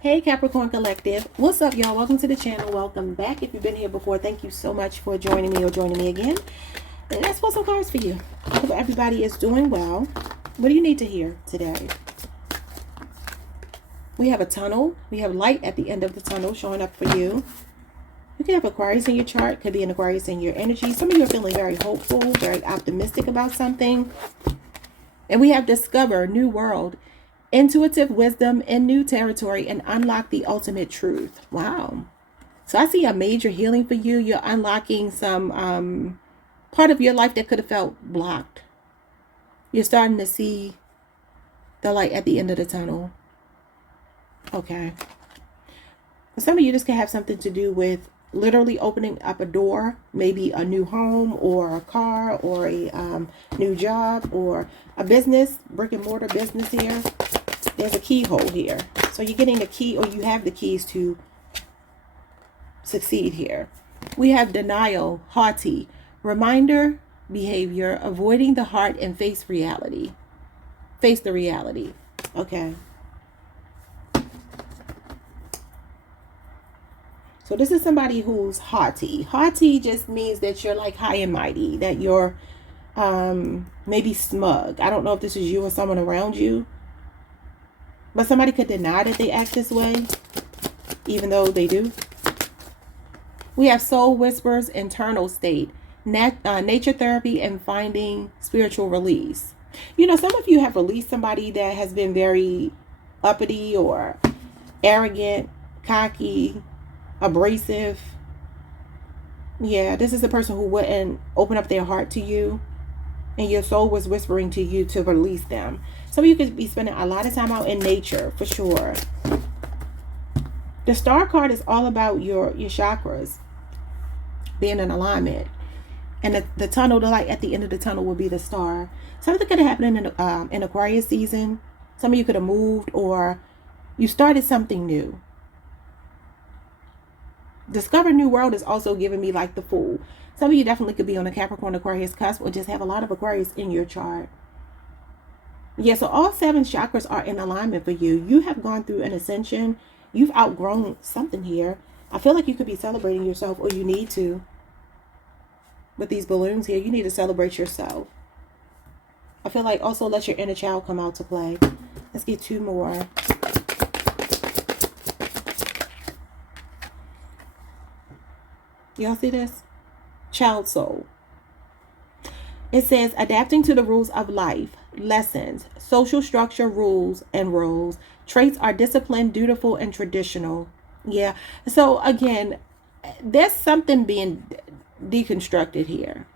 Hey Capricorn Collective, what's up y'all? Welcome to the channel. Welcome back. If you've been here before, thank you so much for joining me or joining me again. And let's pull some cards for you. I hope everybody is doing well. What do you need to hear today? We have a tunnel. We have light at the end of the tunnel showing up for you. You can have Aquarius in your chart. Could be an Aquarius in your energy. Some of you are feeling very hopeful, very optimistic about something. And we have discover new world, intuitive wisdom in new territory, and unlock the ultimate truth. Wow. So I see a major healing for you. You're unlocking some part of your life that could have felt blocked. You're starting to see the light at the end of the tunnel. Okay. Some of you, this can have something to do with literally opening up a door, maybe a new home or a car or a new job or a business, brick and mortar business here. There's a keyhole here. So you're getting the key, or you have the keys to succeed here. We have denial, haughty, reminder, behavior, avoiding the heart, and face reality. Face the reality. Okay. So this is somebody who's haughty. Haughty just means that you're like high and mighty, that you're maybe smug. I don't know if this is you or someone around you, but somebody could deny that they act this way, even though they do. We have soul whispers, internal state, nature therapy, and finding spiritual release. You know, some of you have released somebody that has been very uppity or arrogant, cocky, abrasive. Yeah, this is a person who wouldn't open up their heart to you, and your soul was whispering to you to release them. Some of you could be spending a lot of time out in nature, for sure. The star card is all about your chakras being in alignment, and the tunnel, the light at the end of the tunnel will be the star. Something could have happened in Aquarius season. Some of you could have moved, or you started something new. Discover new world is also giving me like the Fool. Some of you definitely could be on a Capricorn Aquarius cusp, or just have a lot of Aquarius in your chart. Yeah, so all 7 chakras are in alignment for you. You have gone through an ascension. You've outgrown something here. I feel like you could be celebrating yourself, or you need to. With these balloons here, you need to celebrate yourself. I feel like also let your inner child come out to play. Let's get 2 more. Y'all see this? Child soul. It says adapting to the rules of life, lessons, social structure, rules, and roles. Traits are disciplined, dutiful, and traditional. Yeah. So again, there's something being deconstructed here.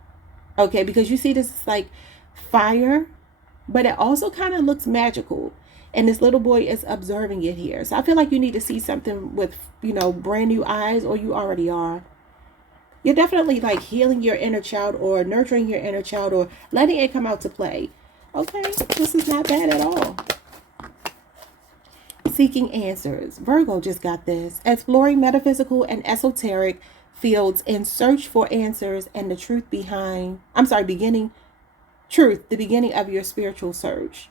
Okay, because you see this is like fire, but it also kind of looks magical. And this little boy is observing it here. So I feel like you need to see something with, you know, brand new eyes, or you already are. You're definitely like healing your inner child, or nurturing your inner child, or letting it come out to play. Okay, this is not bad at all. Seeking answers. Virgo just got this. Exploring metaphysical and esoteric fields in search for answers and the truth behind, the beginning of your spiritual search.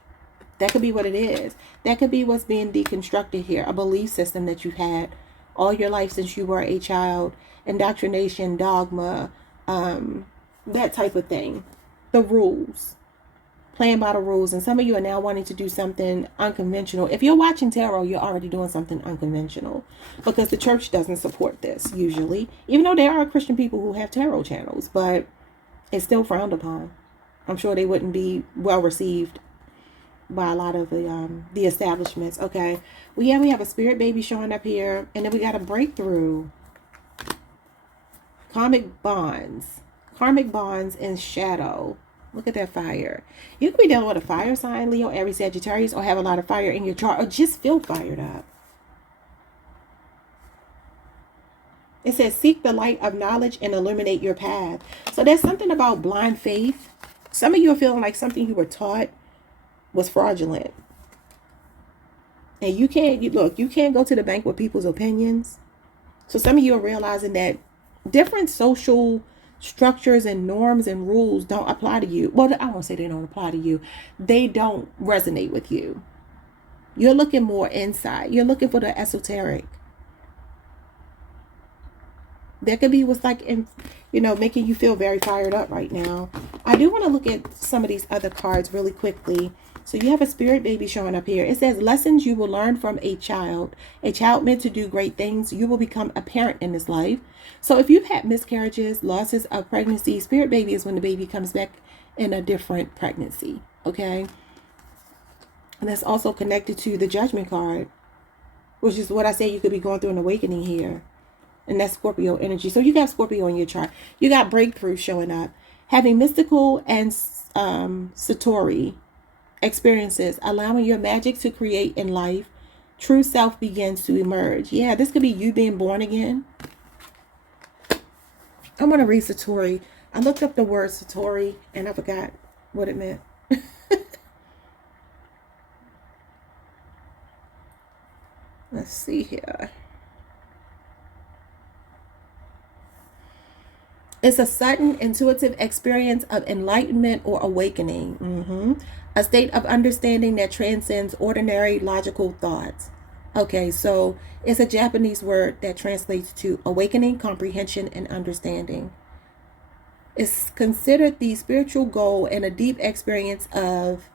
That could be what it is. That could be what's being deconstructed here. A belief system that you've had all your life since you were a child. Indoctrination, dogma, that type of thing. The rules. Playing by the rules. And some of you are now wanting to do something unconventional. If you're watching tarot, you're already doing something unconventional, because the church doesn't support this usually. Even though there are Christian people who have tarot channels, but it's still frowned upon. I'm sure they wouldn't be well received by a lot of the establishments. Okay. We have a spirit baby showing up here, and then we got a breakthrough. Karmic bonds in shadow. Look at that fire. You could be dealing with a fire sign, Leo, Aries, Sagittarius, or have a lot of fire in your chart, or just feel fired up. It says seek the light of knowledge and illuminate your path. So there's something about blind faith. Some of you are feeling like something you were taught was fraudulent. And you can't go to the bank with people's opinions. So some of you are realizing that different social structures and norms and rules don't apply to you. Well, I won't say they don't apply to you. They don't resonate with you. You're looking more inside. You're looking for the esoteric. That could be what's like, making you feel very fired up right now. I do want to look at some of these other cards really quickly. So you have a spirit baby showing up here. It says, lessons you will learn from a child meant to do great things. You will become a parent in this life. So if you've had miscarriages, losses of pregnancy, spirit baby is when the baby comes back in a different pregnancy. Okay. And that's also connected to the Judgment card, which is what I say, you could be going through an awakening here. And that's Scorpio energy. So you got Scorpio in your chart. You got breakthrough showing up. Having mystical and Satori experiences, allowing your magic to create in life. True self begins to emerge. Yeah, this could be you being born again. I'm going to read Satori. I looked up the word Satori and I forgot what it meant. Let's see here. It's a sudden intuitive experience of enlightenment or awakening. A state of understanding that transcends ordinary logical thoughts. Okay, so it's a Japanese word that translates to awakening, comprehension, and understanding. It's considered the spiritual goal and a deep experience of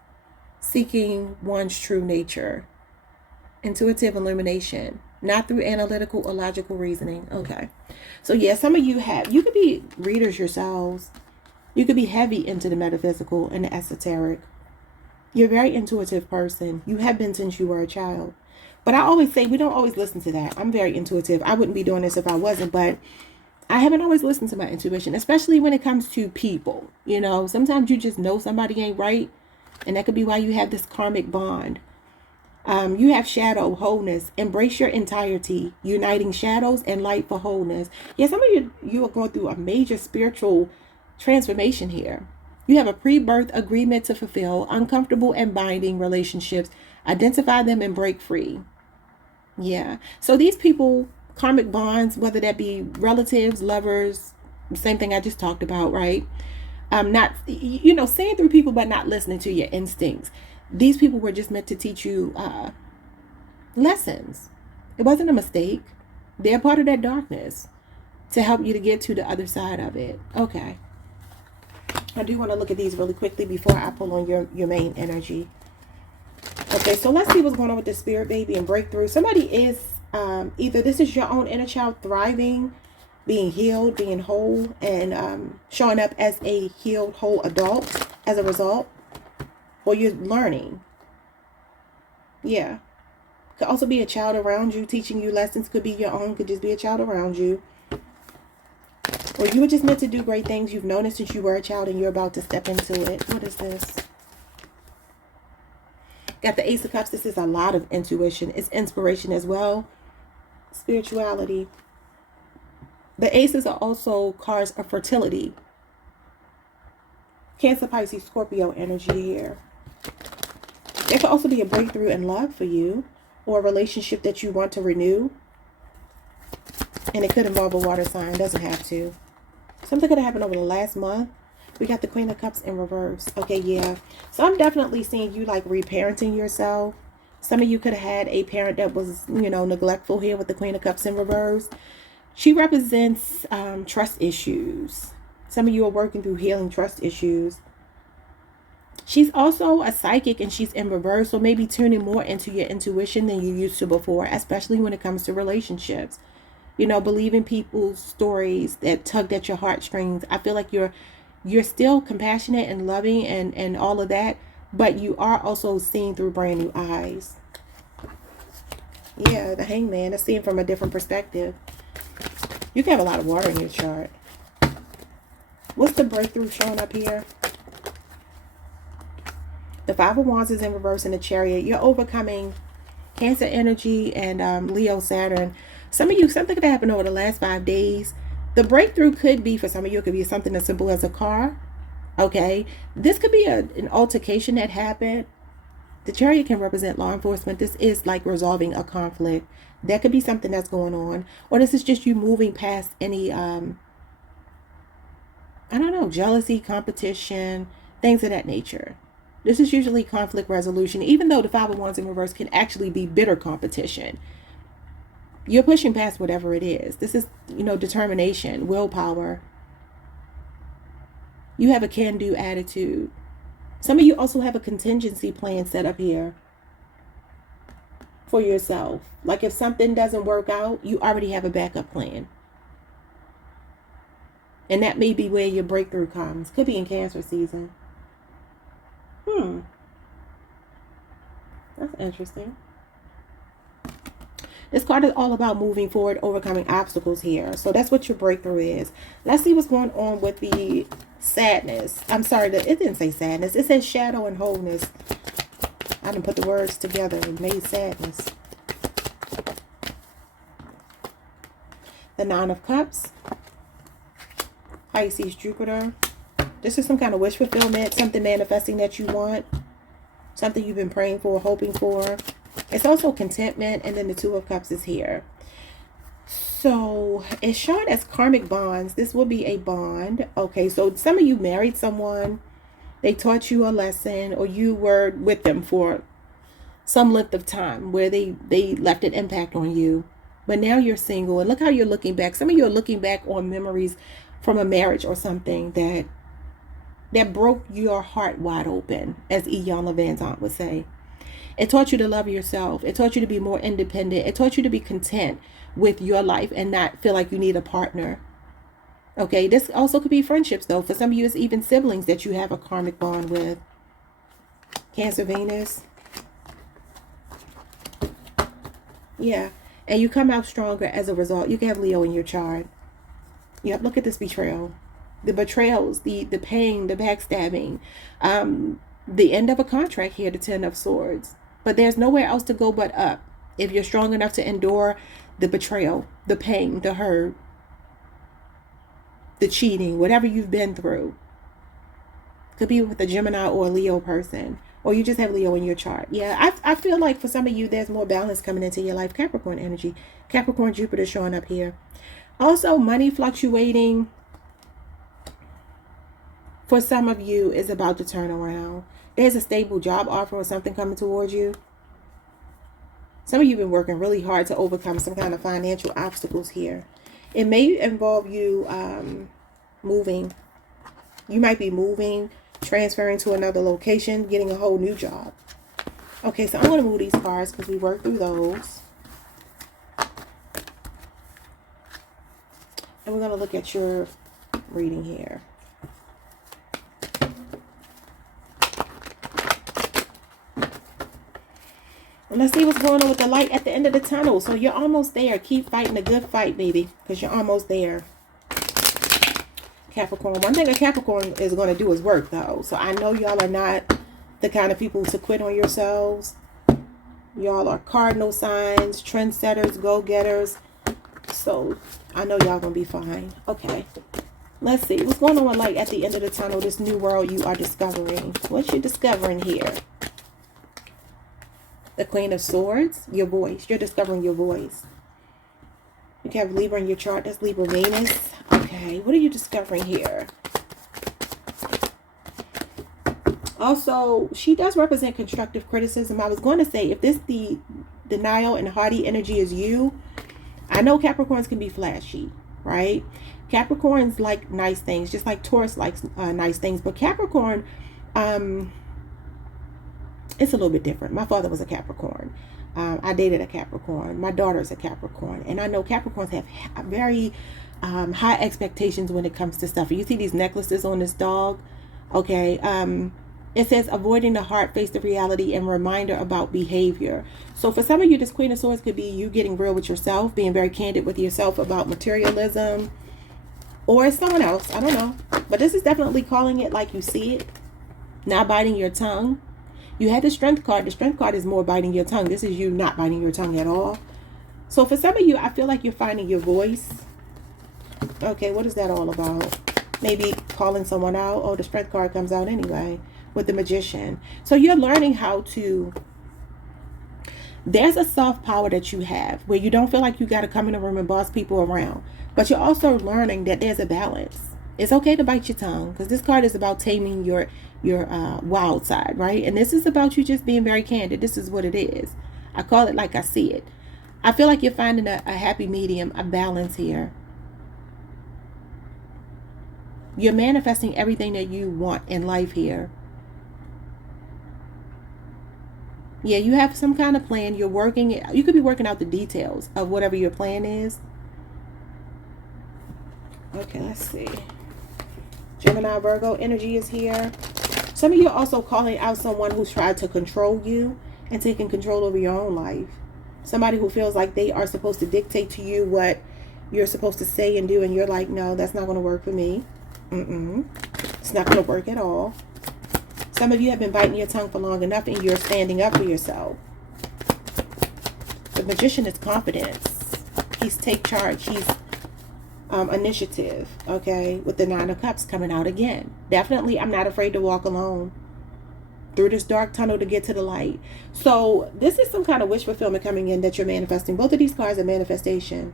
seeking one's true nature. Intuitive illumination, not through analytical or logical reasoning. Okay. So yeah, some of you could be readers yourselves. You could be heavy into the metaphysical and the esoteric. You're a very intuitive person. You have been since you were a child. But I always say we don't always listen to that. I'm very intuitive. I wouldn't be doing this if I wasn't, but I haven't always listened to my intuition, especially when it comes to people. Sometimes you just know somebody ain't right. And that could be why you have this karmic bond. You have shadow, wholeness. Embrace your entirety, uniting shadows and light for wholeness. Yeah, some of you are going through a major spiritual transformation here. You have a pre-birth agreement to fulfill, uncomfortable and binding relationships. Identify them and break free. Yeah. So these people, karmic bonds, whether that be relatives, lovers, same thing I just talked about, right? Not, seeing through people, but not listening to your instincts. These people were just meant to teach you lessons. It wasn't a mistake. They're part of that darkness to help you to get to the other side of it. Okay. I do want to look at these really quickly before I pull on your main energy. Okay, so let's see what's going on with the spirit baby and breakthrough. Somebody is either this is your own inner child thriving, being healed, being whole, and showing up as a healed, whole adult as a result. Or you're learning. Yeah. Could also be a child around you teaching you lessons. Could be your own. Could just be a child around you. Or you were just meant to do great things. You've known it since you were a child and you're about to step into it. What is this? Got the Ace of Cups. This is a lot of intuition. It's inspiration as well. Spirituality. The Aces are also cards of fertility. Cancer, Pisces, Scorpio energy here. There could also be a breakthrough in love for you, or a relationship that you want to renew. And it could involve a water sign. It doesn't have to. Something could have happened over the last month. We got the Queen of Cups in reverse. Okay, yeah. So I'm definitely seeing you like reparenting yourself. Some of you could have had a parent that was, neglectful here with the Queen of Cups in reverse. She represents trust issues. Some of you are working through healing trust issues. She's also a psychic and she's in reverse. So maybe tuning more into your intuition than you used to before, especially when it comes to relationships. Believing people's stories that tugged at your heartstrings. I feel like you're still compassionate and loving and all of that, but you are also seeing through brand new eyes. Yeah, the Hangman is seeing from a different perspective. You can have a lot of water in your chart. What's the breakthrough showing up here? The Five of Wands is in reverse in the Chariot. You're overcoming Cancer energy and Leo, Saturn. Some of you, something could happen over the last 5 days. The breakthrough could be, for some of you, it could be something as simple as a car. Okay. This could be an altercation that happened. The Chariot can represent law enforcement. This is like resolving a conflict. That could be something that's going on. Or this is just you moving past any, jealousy, competition, things of that nature. This is usually conflict resolution, even though the Five of Wands in reverse can actually be bitter competition. You're pushing past whatever it is. This is, determination, willpower. You have a can-do attitude. Some of you also have a contingency plan set up here for yourself. Like if something doesn't work out, you already have a backup plan. And that may be where your breakthrough comes. Could be in Cancer season. That's interesting. This card is all about moving forward, overcoming obstacles here. So that's what your breakthrough is. Let's see what's going on with the sadness. I'm sorry, it didn't say sadness. It says shadow and wholeness. I didn't put the words together and made sadness. The Nine of Cups. Pisces, Jupiter. This is some kind of wish fulfillment. Something manifesting that you want. Something you've been praying for, hoping for. It's also contentment, and then the Two of Cups is here. So it's shown as karmic bonds. This will be a bond. Okay, so some of you married someone. They taught you a lesson, or you were with them for some length of time where they left an impact on you. But now you're single, and look how you're looking back. Some of you are looking back on memories from a marriage or something that broke your heart wide open, as Iyanla Vanzant would say. It taught you to love yourself. It taught you to be more independent. It taught you to be content with your life and not feel like you need a partner. Okay, this also could be friendships, though. For some of you, it's even siblings that you have a karmic bond with. Cancer, Venus. Yeah, and you come out stronger as a result. You can have Leo in your chart. Yep, look at this betrayal. The betrayals, the pain, the backstabbing, the end of a contract here, the Ten of Swords. But there's nowhere else to go but up. If you're strong enough to endure the betrayal, the pain, the hurt, the cheating, whatever you've been through. Could be with a Gemini or a Leo person. Or you just have Leo in your chart. Yeah, I feel like for some of you, there's more balance coming into your life. Capricorn energy. Capricorn, Jupiter showing up here. Also, money fluctuating for some of you is about to turn around. There's a stable job offer or something coming towards you. Some of you have been working really hard to overcome some kind of financial obstacles here. It may involve you moving. You might be moving, transferring to another location, getting a whole new job. Okay, so I'm going to move these cards because we worked through those. And we're going to look at your reading here. And let's see what's going on with the light at the end of the tunnel. So you're almost there. Keep fighting a good fight, baby, because you're almost there. Capricorn. One thing a Capricorn is going to do is work, though. So I know y'all are not the kind of people to quit on yourselves. Y'all are cardinal signs, trendsetters, go-getters. So I know y'all going to be fine. Okay. Let's see. What's going on with light at the end of the tunnel? This new world you are discovering. What you discovering here? The Queen of Swords, your voice. You're discovering your voice. You can have Libra in your chart. That's Libra Venus. Okay, what are you discovering here? Also, she does represent constructive criticism. I was going to say, if this the denial and haughty energy is you, I know Capricorns can be flashy, right? Capricorns like nice things, just like Taurus likes nice things. But Capricorn, it's a little bit different. My father was a Capricorn. I dated a Capricorn. My daughter's a Capricorn. And I know Capricorns have very high expectations when it comes to stuff. You see these necklaces on this dog? Okay. It says avoiding the heart, face the reality, and reminder about behavior. So for some of you, this Queen of Swords could be you getting real with yourself, being very candid with yourself about materialism. Or it's someone else. I don't know. But this is definitely calling it like you see it. Not biting your tongue. You had the Strength card. The Strength card is more biting your tongue. This is you not biting your tongue at all. So for some of you, I feel like you're finding your voice. Okay, what is that all about? Maybe calling someone out. Oh, the Strength card comes out anyway with the Magician. So you're learning how to... There's a soft power that you have where you don't feel like you got to come in a room and boss people around. But you're also learning that there's a balance. It's okay to bite your tongue, because this card is about taming your wild side, right? And this is about you just being very candid. This is what it is. I call it like I see it. I feel like you're finding a happy medium, a balance here. You're manifesting everything that you want in life here. Yeah, you have some kind of plan. You're working. You could be working out the details of whatever your plan is. Okay, let's see. Gemini, Virgo energy is here. Some of you are also calling out someone who's tried to control you and taking control over your own life. Somebody who feels like they are supposed to dictate to you what you're supposed to say and do, and you're like, no, that's not going to work for me. It's not going to work at all. Some of you have been biting your tongue for long enough, and you're standing up for yourself. The Magician is confidence. He's take charge. He's initiative, okay? With the Nine of Cups coming out again. Definitely, I'm not afraid to walk alone through this dark tunnel to get to the light. So this is some kind of wish fulfillment coming in that you're manifesting. Both of these cards are manifestation.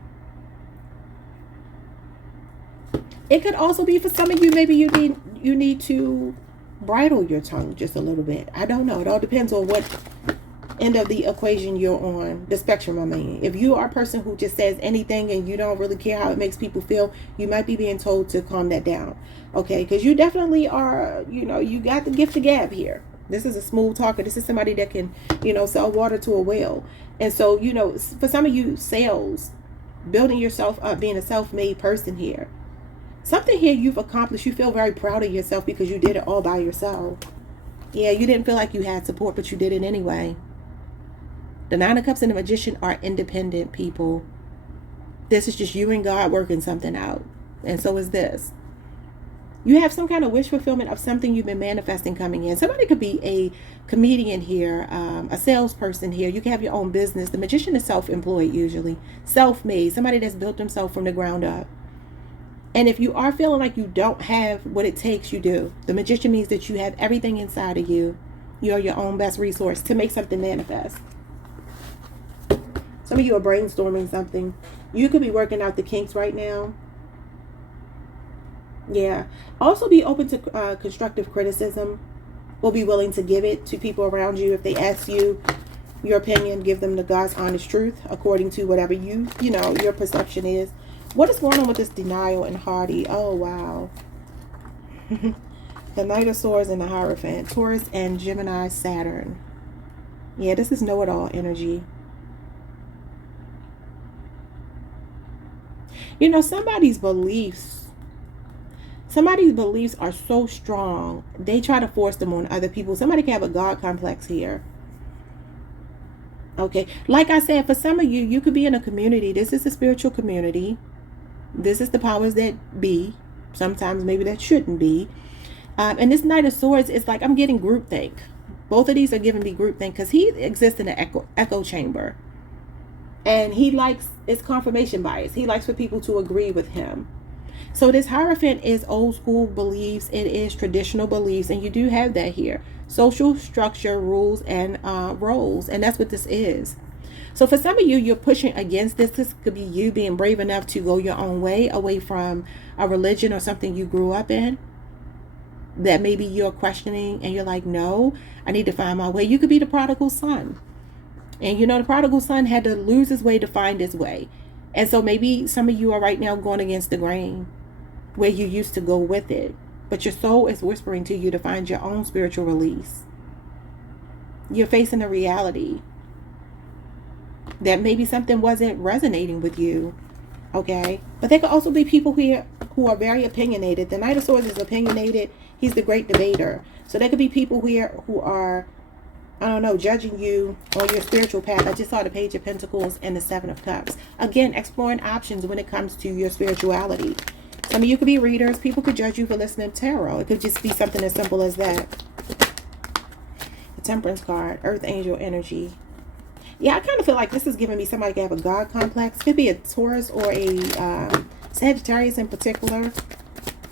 It could also be for some of you, maybe you need to bridle your tongue just a little bit. I don't know. It all depends on what end of the equation you're on, the spectrum, I mean. If you are a person who just says anything and you don't really care how it makes people feel, you might be being told to calm that down, okay? Because you definitely are, you got the gift of gab here. This is a smooth talker. This is somebody that can, sell water to a whale. And so, for some of you, sales, building yourself up, being a self-made person here. Something here you've accomplished. You feel very proud of yourself because you did it all by yourself. Yeah, you didn't feel like you had support, but you did it anyway. The Nine of Cups and the Magician are independent people. This is just you and God working something out. And so is this. You have some kind of wish fulfillment of something you've been manifesting coming in. Somebody could be a comedian here, a salesperson here. You can have your own business. The Magician is self-employed usually. Self-made. Somebody that's built himself from the ground up. And if you are feeling like you don't have what it takes, you do. The Magician means that you have everything inside of you. You're your own best resource to make something manifest. Some of you are brainstorming something. You could be working out the kinks right now. Yeah. Also be open to constructive criticism. Or be willing to give it to people around you. If they ask you your opinion, give them the God's honest truth according to whatever your perception is. What is going on with this denial and haughty? Oh, wow. The Knight of Swords and the Hierophant. Taurus and Gemini, Saturn. Yeah, this is know-it-all energy. Somebody's beliefs are so strong. They try to force them on other people. Somebody can have a God complex here. Okay. Like I said, for some of you, you could be in a community. This is a spiritual community. This is the powers that be. Sometimes maybe that shouldn't be. And this Knight of Swords is like, I'm getting groupthink. Both of these are giving me groupthink because he exists in an echo chamber. And he likes, it's confirmation bias. He likes for people to agree with him. So this Hierophant is old school beliefs. It is traditional beliefs. And you do have that here. Social structure, rules, and roles. And that's what this is. So for some of you, you're pushing against this. This could be you being brave enough to go your own way, away from a religion or something you grew up in that maybe you're questioning and you're like, no, I need to find my way. You could be the prodigal son. And the prodigal son had to lose his way to find his way. And so maybe some of you are right now going against the grain where you used to go with it. But your soul is whispering to you to find your own spiritual release. You're facing a reality that maybe something wasn't resonating with you, okay? But there could also be people here who are very opinionated. The Knight of Swords is opinionated. He's the great debater. So there could be people here who are, I don't know, judging you on your spiritual path. I just saw the Page of Pentacles and the Seven of Cups. Again, exploring options when it comes to your spirituality. Some of you could be readers. People could judge you for listening to tarot. It could just be something as simple as that. The Temperance card, Earth Angel energy. Yeah, I kind of feel like this is giving me somebody can have a God complex. Could be a Taurus or a Sagittarius in particular.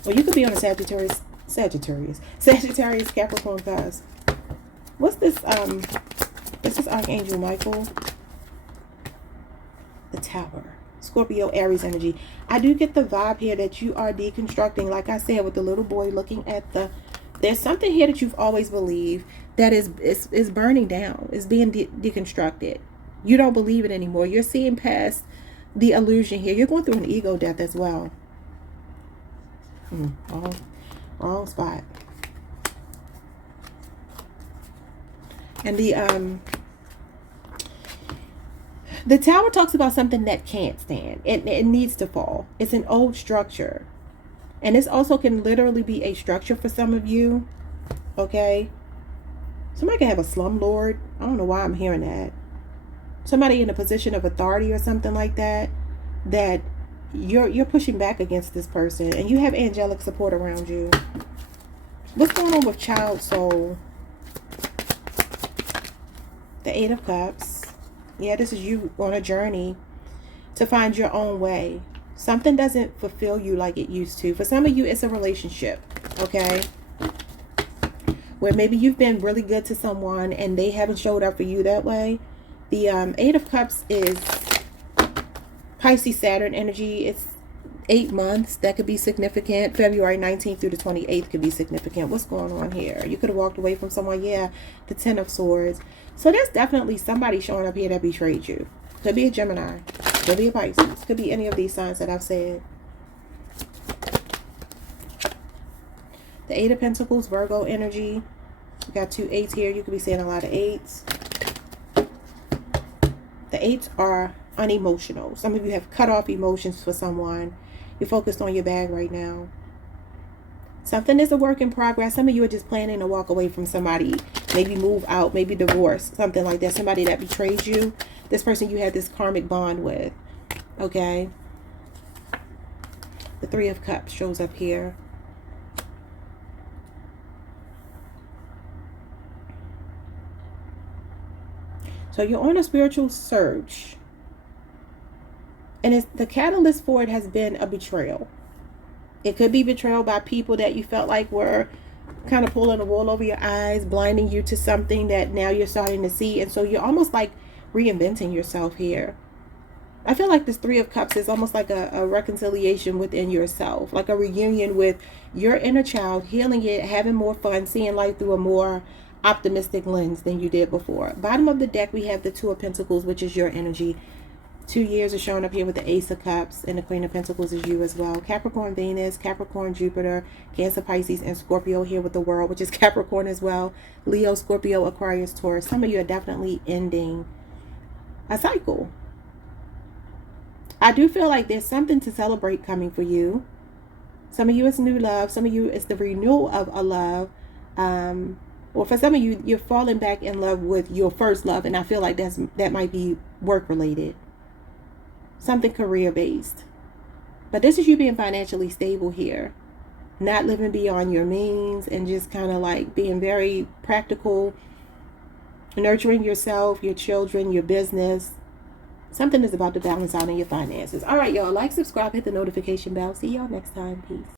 Or you could be on a Sagittarius, Capricorn cusp. What's this? This is Archangel Michael. The Tower. Scorpio, Aries energy. I do get the vibe here that you are deconstructing, like I said, with the little boy looking at the, there's something here that you've always believed that is burning down, is being deconstructed. You don't believe it anymore. You're seeing past the illusion here. You're going through an ego death as well. Wrong spot. And the tower talks about something that can't stand. It needs to fall. It's an old structure. And this also can literally be a structure for some of you. Okay? Somebody can have a slumlord. I don't know why I'm hearing that. Somebody in a position of authority or something like that. That you're pushing back against this person. And you have angelic support around you. What's going on with child soul? The Eight of Cups. Yeah, this is you on a journey to find your own way. Something doesn't fulfill you like it used to. For some of you, it's a relationship, okay? Where maybe you've been really good to someone and they haven't showed up for you that way. The Eight of Cups is Pisces Saturn energy. It's 8 months. That could be significant. February 19th through the 28th could be significant. What's going on here? You could have walked away from someone. Yeah, the Ten of Swords. So there's definitely somebody showing up here that betrayed you. Could be a Gemini. Could be a Pisces. Could be any of these signs that I've said. The Eight of Pentacles, Virgo energy. You got 2 8s here. You could be seeing a lot of 8s. The 8s are unemotional. Some of you have cut off emotions for someone. You're focused on your bag right now. Something is a work in progress. Some of you are just planning to walk away from somebody. Maybe move out. Maybe divorce. Something like that. Somebody that betrayed you. This person you had this karmic bond with. Okay. The Three of Cups shows up here. So you're on a spiritual search. And the catalyst for it has been a betrayal. It could be betrayal by people that you felt like were kind of pulling the wool over your eyes, blinding you to something that now you're starting to see. And so you're almost like reinventing yourself here. I feel like this Three of Cups is almost like a reconciliation within yourself, like a reunion with your inner child, healing it, having more fun, seeing life through a more optimistic lens than you did before. Bottom of the deck, we have the Two of Pentacles, which is your energy. 2 years is showing up here with the Ace of Cups, and the Queen of Pentacles is you as well. Capricorn Venus, Capricorn Jupiter, Cancer Pisces, and Scorpio here with the World, which is Capricorn as well. Leo, Scorpio, Aquarius, Taurus. Some of you are definitely ending a cycle. I do feel like there's something to celebrate coming for you. Some of you it's new love. Some of you it's the renewal of a love. Or for some of you, you're falling back in love with your first love. And I feel like that might be work related. Something career based. But this is you being financially stable here. Not living beyond your means and just kind of like being very practical. Nurturing yourself, your children, your business. Something is about to balance out in your finances. All right, y'all. Like, subscribe, hit the notification bell. See y'all next time. Peace.